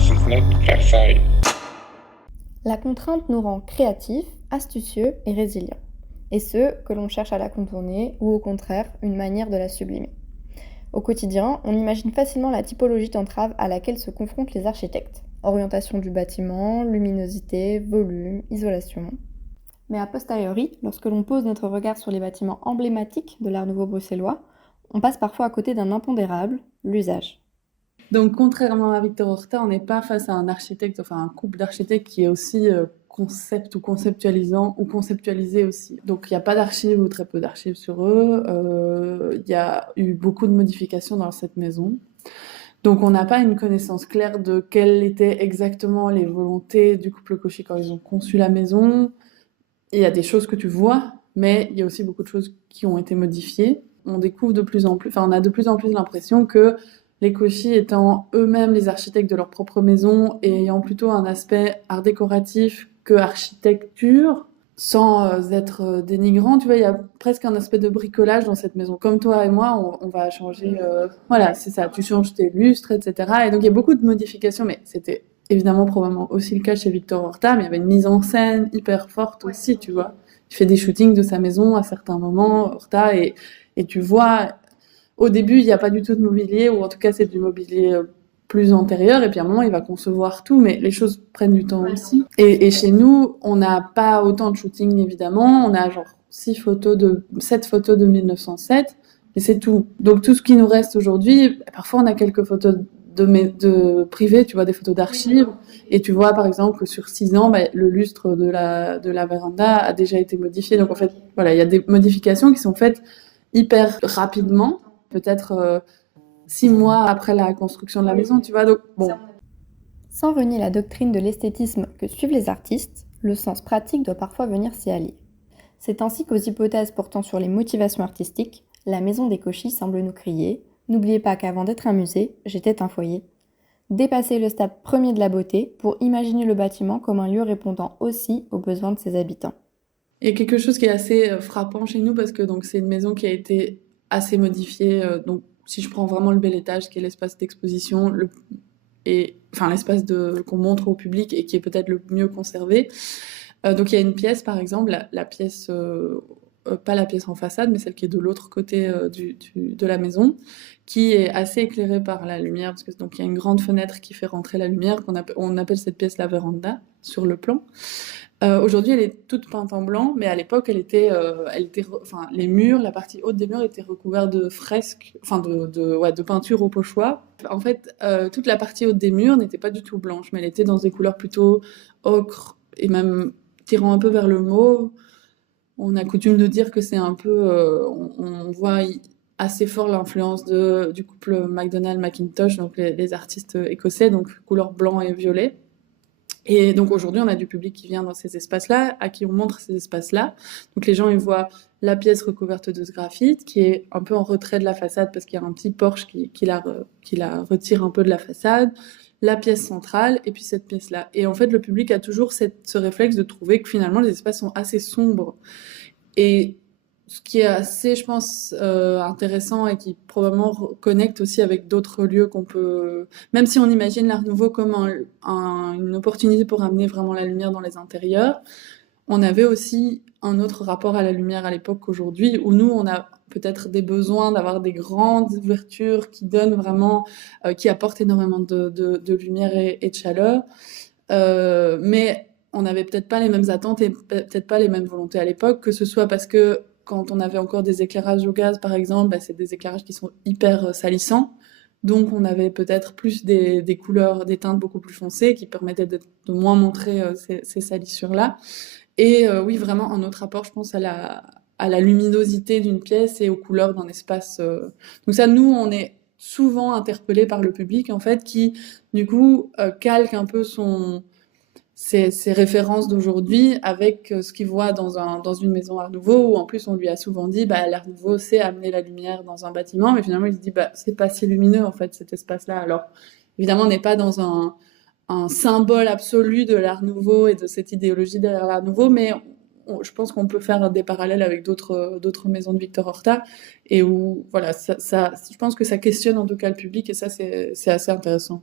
sind nicht perfekt. La contrainte nous rend créatifs, astucieux et résilients. Et ce, que l'on cherche à la contourner ou au contraire, une manière de la sublimer. Au quotidien, on imagine facilement la typologie d'entrave à laquelle se confrontent les architectes. Orientation du bâtiment, luminosité, volume, isolation. Mais a posteriori, lorsque l'on pose notre regard sur les bâtiments emblématiques de l'Art nouveau bruxellois, on passe parfois à côté d'un impondérable, l'usage. Donc, contrairement à Victor Horta, on n'est pas face à un architecte, enfin un couple d'architectes qui est aussi concept ou conceptualisant ou conceptualisé aussi. Donc, il n'y a pas d'archives ou très peu d'archives sur eux. Il y a eu beaucoup de modifications dans cette maison. Donc, on n'a pas une connaissance claire de quelles étaient exactement les volontés du couple Cauchy quand ils ont conçu la maison. Il y a des choses que tu vois, mais il y a aussi beaucoup de choses qui ont été modifiées. On découvre de plus en plus, enfin, on a de plus en plus l'impression que les Cauchy étant eux-mêmes les architectes de leur propre maison et ayant plutôt un aspect art décoratif que architecture, sans être dénigrant, tu vois, il y a presque un aspect de bricolage dans cette maison. Comme toi et moi, on va changer, voilà, c'est ça, tu changes tes lustres, etc. Et donc il y a beaucoup de modifications, mais c'était évidemment probablement aussi le cas chez Victor Horta, mais il y avait une mise en scène hyper forte aussi, tu vois. Il fait des shootings de sa maison à certains moments, Horta, et tu vois, au début, il n'y a pas du tout de mobilier, ou en tout cas, c'est du mobilier plus antérieur, et puis à un moment, il va concevoir tout, mais les choses prennent du temps aussi. Et chez nous, on n'a pas autant de shooting, évidemment. On a genre 7 photos de 1907, et c'est tout. Donc tout ce qui nous reste aujourd'hui, parfois on a quelques photos de privées, tu vois, des photos d'archives, et tu vois par exemple que sur 6 ans, le lustre de la véranda a déjà été modifié. Donc en fait, voilà, il y a des modifications qui sont faites hyper rapidement, peut-être 6 mois après la construction de la maison, tu vois. Donc bon. Sans renier la doctrine de l'esthétisme que suivent les artistes, le sens pratique doit parfois venir s'y allier. C'est ainsi qu'aux hypothèses portant sur les motivations artistiques, la maison des Cauchy semble nous crier « N'oubliez pas qu'avant d'être un musée, j'étais un foyer ». Dépasser le stade premier de la beauté pour imaginer le bâtiment comme un lieu répondant aussi aux besoins de ses habitants. Il y a quelque chose qui est assez frappant chez nous parce que donc, c'est une maison qui a été assez modifiée. Donc, si je prends vraiment le bel étage, qui est l'espace d'exposition, l'espace qu'on montre au public et qui est peut-être le mieux conservé. Donc, il y a une pièce, par exemple, la pièce, pas la pièce en façade, mais celle qui est de l'autre côté de la maison, qui est assez éclairée par la lumière, parce que donc il y a une grande fenêtre qui fait rentrer la lumière, on appelle cette pièce la véranda sur le plan. Aujourd'hui, elle est toute peinte en blanc, mais à l'époque, les murs, la partie haute des murs était recouverte de fresques, de peinture au pochoir. En fait, toute la partie haute des murs n'était pas du tout blanche, mais elle était dans des couleurs plutôt ocre et même tirant un peu vers le mauve. On a coutume de dire que c'est un peu, on voit assez fort l'influence du couple McDonald-Mackintosh, donc les artistes écossais, donc couleur blanc et violet. Et donc aujourd'hui, on a du public qui vient dans ces espaces-là, à qui on montre ces espaces-là. Donc les gens, ils voient la pièce recouverte de ce graphite, qui est un peu en retrait de la façade parce qu'il y a un petit porche qui la retire un peu de la façade, la pièce centrale, et puis cette pièce-là. Et en fait, le public a toujours ce réflexe de trouver que finalement, les espaces sont assez sombres. Et ce qui est assez, je pense, intéressant et qui probablement connecte aussi avec d'autres lieux qu'on peut... Même si on imagine l'Art Nouveau comme une opportunité pour amener vraiment la lumière dans les intérieurs, on avait aussi un autre rapport à la lumière à l'époque qu'aujourd'hui, où nous, on a peut-être des besoins d'avoir des grandes ouvertures qui donnent vraiment, qui apportent énormément de lumière et de chaleur. Mais on n'avait peut-être pas les mêmes attentes et peut-être pas les mêmes volontés à l'époque, que ce soit parce que quand on avait encore des éclairages au gaz, par exemple, c'est des éclairages qui sont hyper salissants. Donc, on avait peut-être plus des couleurs, des teintes beaucoup plus foncées qui permettaient de moins montrer ces salissures-là. Et oui, vraiment un autre rapport, je pense, à la luminosité d'une pièce et aux couleurs d'un espace. Donc ça, nous, on est souvent interpellés par le public, en fait, qui, du coup, calque un peu ses références d'aujourd'hui avec ce qu'il voit dans une maison Art Nouveau, où en plus on lui a souvent dit l'Art Nouveau c'est amener la lumière dans un bâtiment, mais finalement il se dit c'est pas si lumineux en fait cet espace-là. Alors évidemment on n'est pas dans un symbole absolu de l'Art Nouveau et de cette idéologie derrière l'Art Nouveau, mais je pense qu'on peut faire des parallèles avec d'autres maisons de Victor Horta, et où voilà, je pense que ça questionne en tout cas le public, et ça c'est assez intéressant.